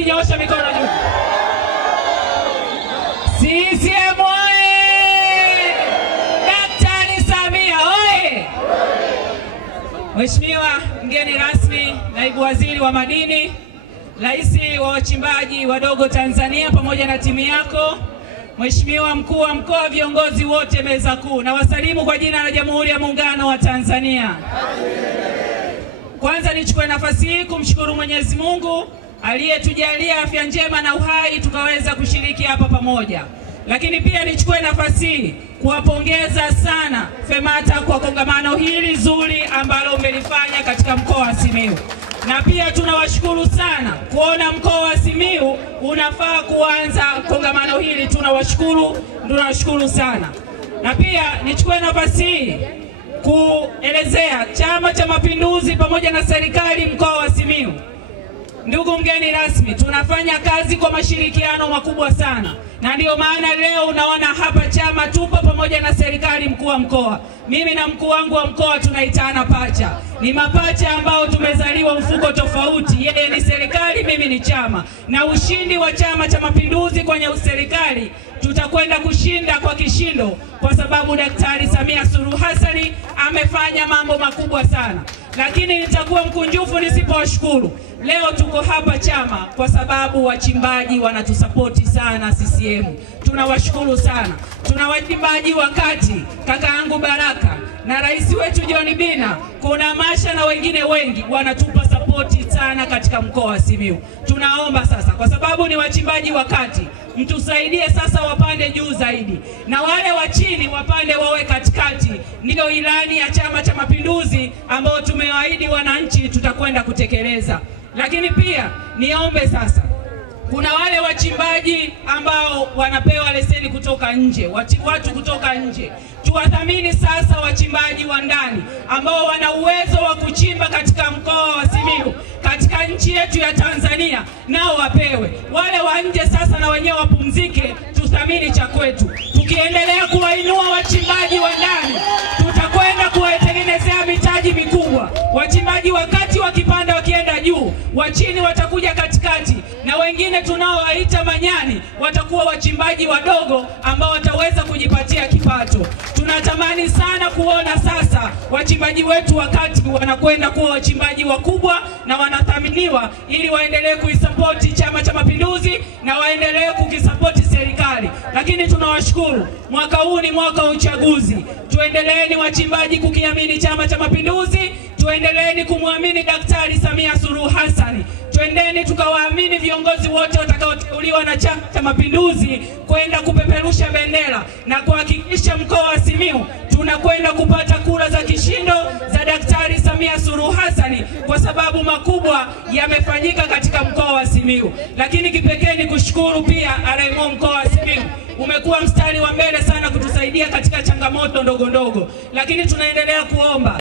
ACT nyosha mikono juu. CCM oye! Daktari Samia oye! Mheshimiwa mgeni rasmi, naibu waziri wa madini, rais wa wachimbaji wadogo Tanzania pamoja na timu yako, Mheshimiwa mkuu wa mkoa, viongozi wote meza kuu, na wasalimu kwa jina la Jamhuri ya Muungano wa Tanzania. Kwanza nichukue nafasi hii kumshukuru Mwenyezi Mungu aliyetujalia afya njema na uhai tukaweza kushiriki hapa pamoja. Lakini pia nichukue nafasi hii kuwapongeza sana FEMATA kwa kongamano hili zuri ambalo umelifanya katika mkoa wa Simiyu. Na pia tunawashukuru sana kuona mkoa wa Simiyu unafaa kuanza kongamano hili. Tunawashukuru sana. Na pia nichukue nafasi hii kuelezea Chama cha Mapinduzi pamoja na serikali mkoa wa Simiyu. Ndugu mgeni rasmi, tunafanya kazi kwa mashirikiano makubwa sana. Na ndio maana leo unaona hapa chama tupo pamoja na serikali mkuu wa mkoa. Mimi na mkuu wangu wa mkoa tunaitana pacha. Ni mapacha ambao tumezaliwa mfuko tofauti. Yeye ni serikali, mimi ni chama. Na ushindi wa Chama cha Mapinduzi kwenye userikali tutakwenda kushinda kwa kishindo, kwa sababu Daktari Samia Suluhu Hassan amefanya mambo makubwa sana. Lakini nitakuwa mkunjufu nisipowashukuru. Leo tuko hapa chama kwa sababu wachimbaji wanatusapoti sana CCM. Tunawashukuru sana. Tuna wachimbaji wakati kakaangu Baraka na rais wetu John Bina, kuna Masha na wengine wengi wanatupa sapoti sana katika mkoa wa Simiyu. Tunaomba sasa, kwa sababu ni wachimbaji wakati, mtusaidie sasa wapande juu zaidi, na wale wa chini wapande wawe katikati. Ndio ilani ya Chama cha Mapinduzi ambao tumewaahidi wananchi tutakwenda kutekeleza. Lakini pia niombe sasa, kuna wale wachimbaji ambao wanapewa leseni kutoka nje, watu kutoka nje. Tuwathamini sasa wachimbaji wa ndani ambao wana uwezo wa kuchimba katika mkoa wa Simiyu, katika nchi yetu ya Tanzania, nao wapewe. Wale wa nje sasa na wenyewe wapumzike, tuthamini cha kwetu. Tukiendelea kuwainua wachimbaji wa ndani, tutakwenda kuwatengenezea mitaji mikubwa. Wachimbaji wakati wakipanda wakienda juu, wa chini watakuja katikati, na wengine tunaowaita manyani watakuwa wachimbaji wadogo ambao wataweza kujipatia kipato. Tunatamani sana kuona sasa wachimbaji wetu wakati wanakwenda kuwa wachimbaji wakubwa na wanathaminiwa, ili waendelee kuisapoti Chama cha Mapinduzi na waendelee kukisapoti serikali. Lakini tunawashukuru, mwaka huu ni mwaka wa uchaguzi. Tuendeleeni wachimbaji kukiamini Chama cha Mapinduzi, tuendeleeni kumwamini Daktari Samia Suluhu Hassan. Twendeni tukawaamini viongozi wote watakaoteuliwa na Chama cha Mapinduzi kwenda kupeperusha bendera na kuhakikisha mkoa wa Simiyu tunakwenda kupata kura za kishindo za Daktari Samia Suluhu Hassan, kwa sababu makubwa yamefanyika katika mkoa wa Simiyu. Lakini kipekee ni kushukuru pia RMO mkoa wa Simiyu. Umekuwa mstari wa mbele sana kutusaidia katika changamoto ndogo ndogo, lakini tunaendelea kuomba